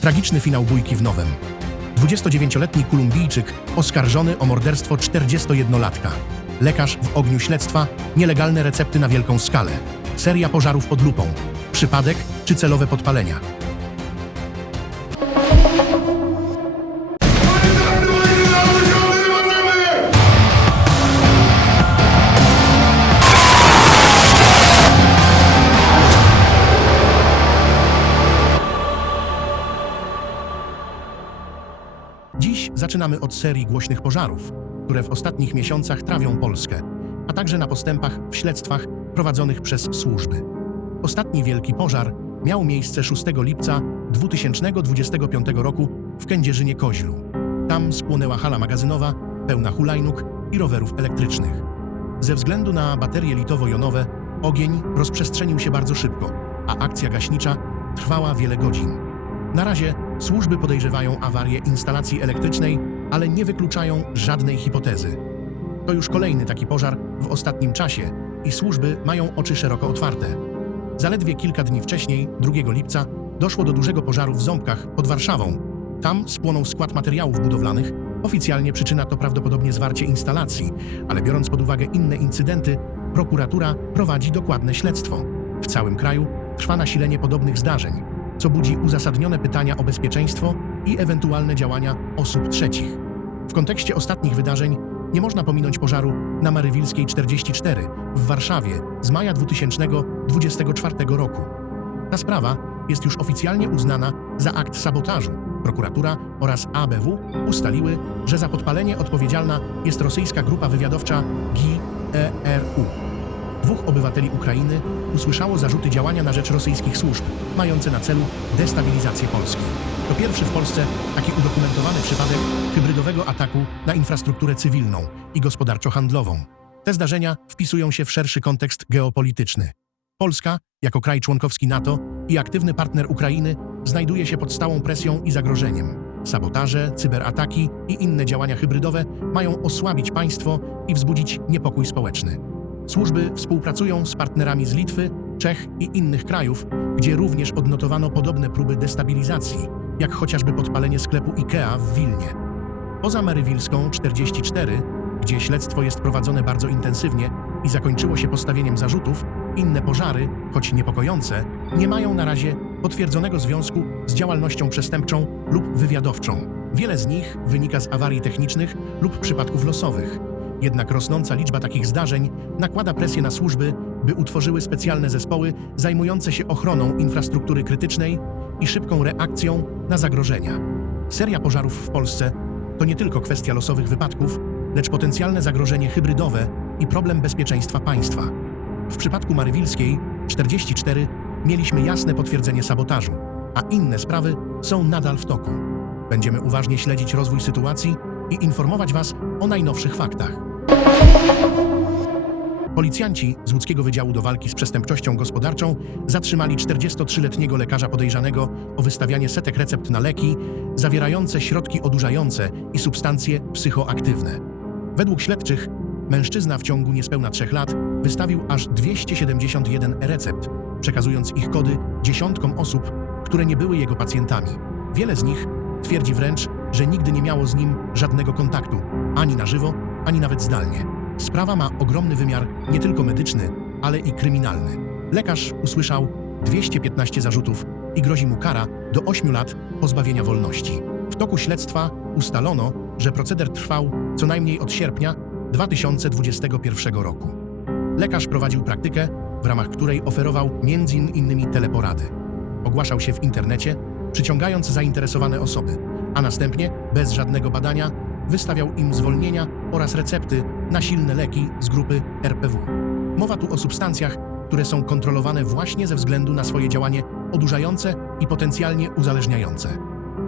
Tragiczny finał bójki w Nowem. 29-letni Kolumbijczyk oskarżony o morderstwo 41-latka. Lekarz w ogniu śledztwa, nielegalne recepty na wielką skalę. Seria pożarów pod lupą. Przypadek czy celowe podpalenia. Zaczynamy od serii głośnych pożarów, które w ostatnich miesiącach trawią Polskę, a także na postępach w śledztwach prowadzonych przez służby. Ostatni wielki pożar miał miejsce 6 lipca 2025 roku w Kędzierzynie Koźlu. Tam spłonęła hala magazynowa pełna hulajnóg i rowerów elektrycznych. Ze względu na baterie litowo-jonowe ogień rozprzestrzenił się bardzo szybko, a akcja gaśnicza trwała wiele godzin. Na razie służby podejrzewają awarię instalacji elektrycznej, ale nie wykluczają żadnej hipotezy. To już kolejny taki pożar w ostatnim czasie i służby mają oczy szeroko otwarte. Zaledwie kilka dni wcześniej, 2 lipca, doszło do dużego pożaru w Ząbkach pod Warszawą. Tam spłonął skład materiałów budowlanych. Oficjalnie przyczyna to prawdopodobnie zwarcie instalacji, ale biorąc pod uwagę inne incydenty, prokuratura prowadzi dokładne śledztwo. W całym kraju trwa nasilenie podobnych zdarzeń, co budzi uzasadnione pytania o bezpieczeństwo i ewentualne działania osób trzecich. W kontekście ostatnich wydarzeń nie można pominąć pożaru na Marywilskiej 44 w Warszawie z maja 2024 roku. Ta sprawa jest już oficjalnie uznana za akt sabotażu. Prokuratura oraz ABW ustaliły, że za podpalenie odpowiedzialna jest rosyjska grupa wywiadowcza GERU. Dwóch obywateli Ukrainy usłyszało zarzuty działania na rzecz rosyjskich służb, mające na celu destabilizację Polski. To pierwszy w Polsce taki udokumentowany przypadek hybrydowego ataku na infrastrukturę cywilną i gospodarczo-handlową. Te zdarzenia wpisują się w szerszy kontekst geopolityczny. Polska, jako kraj członkowski NATO i aktywny partner Ukrainy, znajduje się pod stałą presją i zagrożeniem. Sabotaże, cyberataki i inne działania hybrydowe mają osłabić państwo i wzbudzić niepokój społeczny. Służby współpracują z partnerami z Litwy, Czech i innych krajów, gdzie również odnotowano podobne próby destabilizacji, jak chociażby podpalenie sklepu IKEA w Wilnie. Poza Marywilską 44, gdzie śledztwo jest prowadzone bardzo intensywnie i zakończyło się postawieniem zarzutów, inne pożary, choć niepokojące, nie mają na razie potwierdzonego związku z działalnością przestępczą lub wywiadowczą. Wiele z nich wynika z awarii technicznych lub przypadków losowych. Jednak rosnąca liczba takich zdarzeń nakłada presję na służby, by utworzyły specjalne zespoły zajmujące się ochroną infrastruktury krytycznej i szybką reakcją na zagrożenia. Seria pożarów w Polsce to nie tylko kwestia losowych wypadków, lecz potencjalne zagrożenie hybrydowe i problem bezpieczeństwa państwa. W przypadku Marywilskiej 44 mieliśmy jasne potwierdzenie sabotażu, a inne sprawy są nadal w toku. Będziemy uważnie śledzić rozwój sytuacji i informować Was o najnowszych faktach. Policjanci z łódzkiego Wydziału do Walki z Przestępczością Gospodarczą zatrzymali 43-letniego lekarza podejrzanego o wystawianie setek recept na leki zawierające środki odurzające i substancje psychoaktywne. Według śledczych mężczyzna w ciągu niespełna trzech lat wystawił aż 271 recept, przekazując ich kody dziesiątkom osób, które nie były jego pacjentami. Wiele z nich twierdzi wręcz, że nigdy nie miało z nim żadnego kontaktu, ani na żywo, ani nawet zdalnie. Sprawa ma ogromny wymiar nie tylko medyczny, ale i kryminalny. Lekarz usłyszał 215 zarzutów i grozi mu kara do 8 lat pozbawienia wolności. W toku śledztwa ustalono, że proceder trwał co najmniej od sierpnia 2021 roku. Lekarz prowadził praktykę, w ramach której oferował m.in. teleporady. Ogłaszał się w internecie, przyciągając zainteresowane osoby, a następnie, bez żadnego badania, wystawiał im zwolnienia oraz recepty na silne leki z grupy RPW. Mowa tu o substancjach, które są kontrolowane właśnie ze względu na swoje działanie odurzające i potencjalnie uzależniające.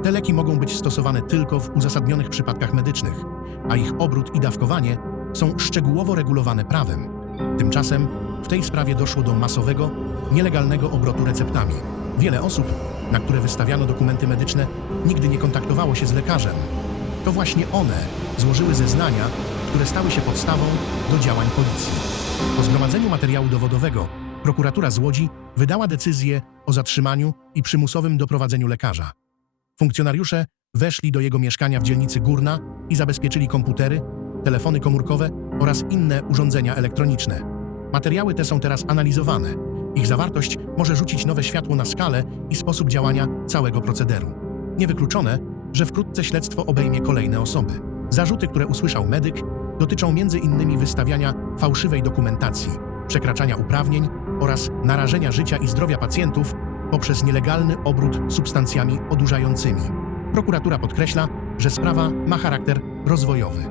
Te leki mogą być stosowane tylko w uzasadnionych przypadkach medycznych, a ich obrót i dawkowanie są szczegółowo regulowane prawem. Tymczasem w tej sprawie doszło do masowego, nielegalnego obrotu receptami. Wiele osób, na które wystawiano dokumenty medyczne, nigdy nie kontaktowało się z lekarzem. To właśnie one złożyły zeznania, które stały się podstawą do działań policji. Po zgromadzeniu materiału dowodowego prokuratura z Łodzi wydała decyzję o zatrzymaniu i przymusowym doprowadzeniu lekarza. Funkcjonariusze weszli do jego mieszkania w dzielnicy Górna i zabezpieczyli komputery, telefony komórkowe oraz inne urządzenia elektroniczne. Materiały te są teraz analizowane. Ich zawartość może rzucić nowe światło na skalę i sposób działania całego procederu. Niewykluczone, że wkrótce śledztwo obejmie kolejne osoby. Zarzuty, które usłyszał medyk, dotyczą m.in. wystawiania fałszywej dokumentacji, przekraczania uprawnień oraz narażenia życia i zdrowia pacjentów poprzez nielegalny obrót substancjami odurzającymi. Prokuratura podkreśla, że sprawa ma charakter rozwojowy.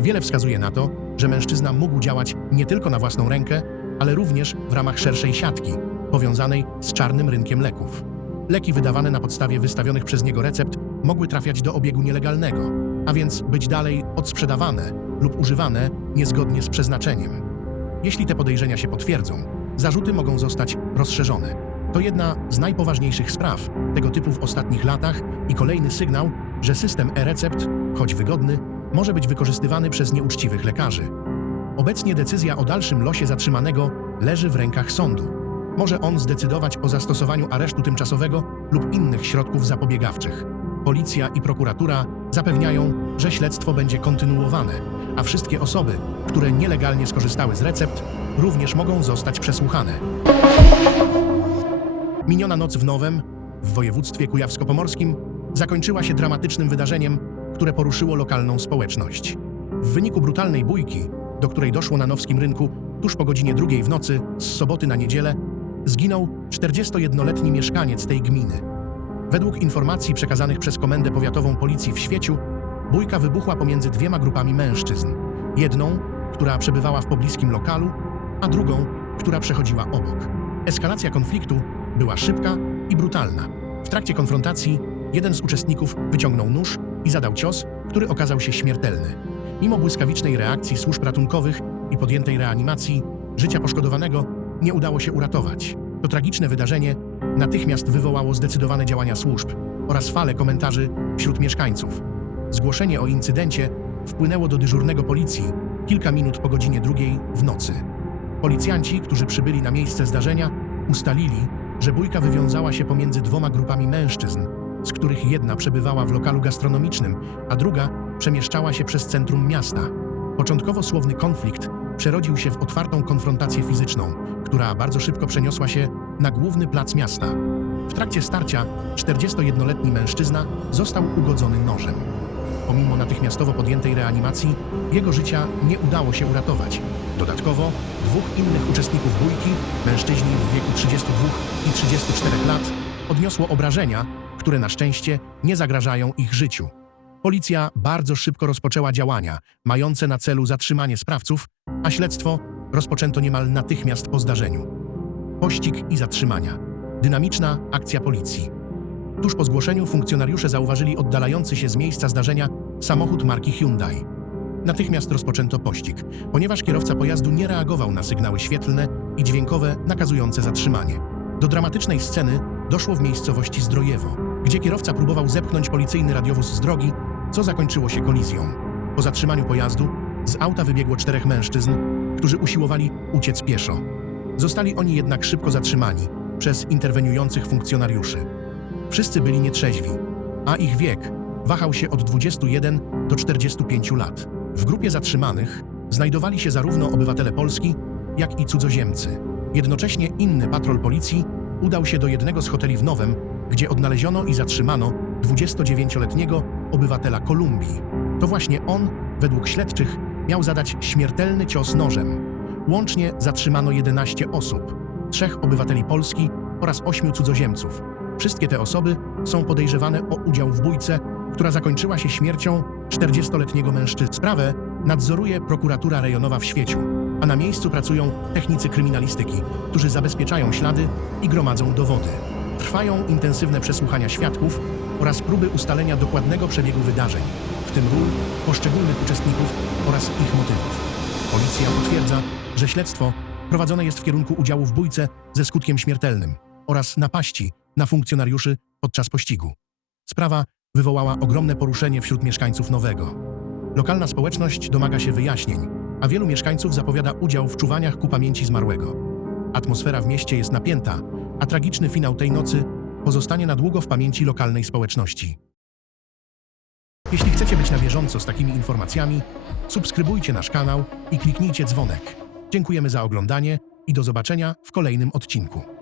Wiele wskazuje na to, że mężczyzna mógł działać nie tylko na własną rękę, ale również w ramach szerszej siatki, powiązanej z czarnym rynkiem leków. Leki wydawane na podstawie wystawionych przez niego recept mogły trafiać do obiegu nielegalnego, a więc być dalej odsprzedawane lub używane niezgodnie z przeznaczeniem. Jeśli te podejrzenia się potwierdzą, zarzuty mogą zostać rozszerzone. To jedna z najpoważniejszych spraw tego typu w ostatnich latach i kolejny sygnał, że system e-recept, choć wygodny, może być wykorzystywany przez nieuczciwych lekarzy. Obecnie decyzja o dalszym losie zatrzymanego leży w rękach sądu. Może on zdecydować o zastosowaniu aresztu tymczasowego lub innych środków zapobiegawczych. Policja i prokuratura zapewniają, że śledztwo będzie kontynuowane, a wszystkie osoby, które nielegalnie skorzystały z recept, również mogą zostać przesłuchane. Miniona noc w Nowem, w województwie kujawsko-pomorskim, zakończyła się dramatycznym wydarzeniem, które poruszyło lokalną społeczność. W wyniku brutalnej bójki, do której doszło na nowskim rynku tuż po godzinie drugiej w nocy, z soboty na niedzielę, zginął 41-letni mieszkaniec tej gminy. Według informacji przekazanych przez Komendę Powiatową Policji w Świeciu, bójka wybuchła pomiędzy dwiema grupami mężczyzn. Jedną, która przebywała w pobliskim lokalu, a drugą, która przechodziła obok. Eskalacja konfliktu była szybka i brutalna. W trakcie konfrontacji jeden z uczestników wyciągnął nóż i zadał cios, który okazał się śmiertelny. Mimo błyskawicznej reakcji służb ratunkowych i podjętej reanimacji, życia poszkodowanego nie udało się uratować. To tragiczne wydarzenie natychmiast wywołało zdecydowane działania służb oraz fale komentarzy wśród mieszkańców. Zgłoszenie o incydencie wpłynęło do dyżurnego policji kilka minut po godzinie drugiej w nocy. Policjanci, którzy przybyli na miejsce zdarzenia, ustalili, że bójka wywiązała się pomiędzy dwoma grupami mężczyzn, z których jedna przebywała w lokalu gastronomicznym, a druga przemieszczała się przez centrum miasta. Początkowo słowny konflikt przerodził się w otwartą konfrontację fizyczną, która bardzo szybko przeniosła się na główny plac miasta. W trakcie starcia 41-letni mężczyzna został ugodzony nożem. Pomimo natychmiastowo podjętej reanimacji, jego życia nie udało się uratować. Dodatkowo dwóch innych uczestników bójki, mężczyźni w wieku 32 i 34 lat, odniosło obrażenia, które na szczęście nie zagrażają ich życiu. Policja bardzo szybko rozpoczęła działania, mające na celu zatrzymanie sprawców, a śledztwo rozpoczęto niemal natychmiast po zdarzeniu. Pościg i zatrzymania. Dynamiczna akcja policji. Tuż po zgłoszeniu funkcjonariusze zauważyli oddalający się z miejsca zdarzenia samochód marki Hyundai. Natychmiast rozpoczęto pościg, ponieważ kierowca pojazdu nie reagował na sygnały świetlne i dźwiękowe nakazujące zatrzymanie. Do dramatycznej sceny doszło w miejscowości Zdrojewo, gdzie kierowca próbował zepchnąć policyjny radiowóz z drogi, co zakończyło się kolizją. Po zatrzymaniu pojazdu z auta wybiegło czterech mężczyzn, którzy usiłowali uciec pieszo. Zostali oni jednak szybko zatrzymani przez interweniujących funkcjonariuszy. Wszyscy byli nietrzeźwi, a ich wiek wahał się od 21 do 45 lat. W grupie zatrzymanych znajdowali się zarówno obywatele Polski, jak i cudzoziemcy. Jednocześnie inny patrol policji udał się do jednego z hoteli w Nowem, gdzie odnaleziono i zatrzymano 29-letniego obywatela Kolumbii. To właśnie on, według śledczych, miał zadać śmiertelny cios nożem. Łącznie zatrzymano 11 osób, trzech obywateli Polski oraz ośmiu cudzoziemców. Wszystkie te osoby są podejrzewane o udział w bójce, która zakończyła się śmiercią 40-letniego mężczyzny. Sprawę nadzoruje prokuratura rejonowa w Świeciu, a na miejscu pracują technicy kryminalistyki, którzy zabezpieczają ślady i gromadzą dowody. Trwają intensywne przesłuchania świadków oraz próby ustalenia dokładnego przebiegu wydarzeń, tym ról poszczególnych uczestników oraz ich motywów. Policja potwierdza, że śledztwo prowadzone jest w kierunku udziału w bójce ze skutkiem śmiertelnym oraz napaści na funkcjonariuszy podczas pościgu. Sprawa wywołała ogromne poruszenie wśród mieszkańców Nowego. Lokalna społeczność domaga się wyjaśnień, a wielu mieszkańców zapowiada udział w czuwaniach ku pamięci zmarłego. Atmosfera w mieście jest napięta, a tragiczny finał tej nocy pozostanie na długo w pamięci lokalnej społeczności. Jeśli chcecie być na bieżąco z takimi informacjami, subskrybujcie nasz kanał i kliknijcie dzwonek. Dziękujemy za oglądanie i do zobaczenia w kolejnym odcinku.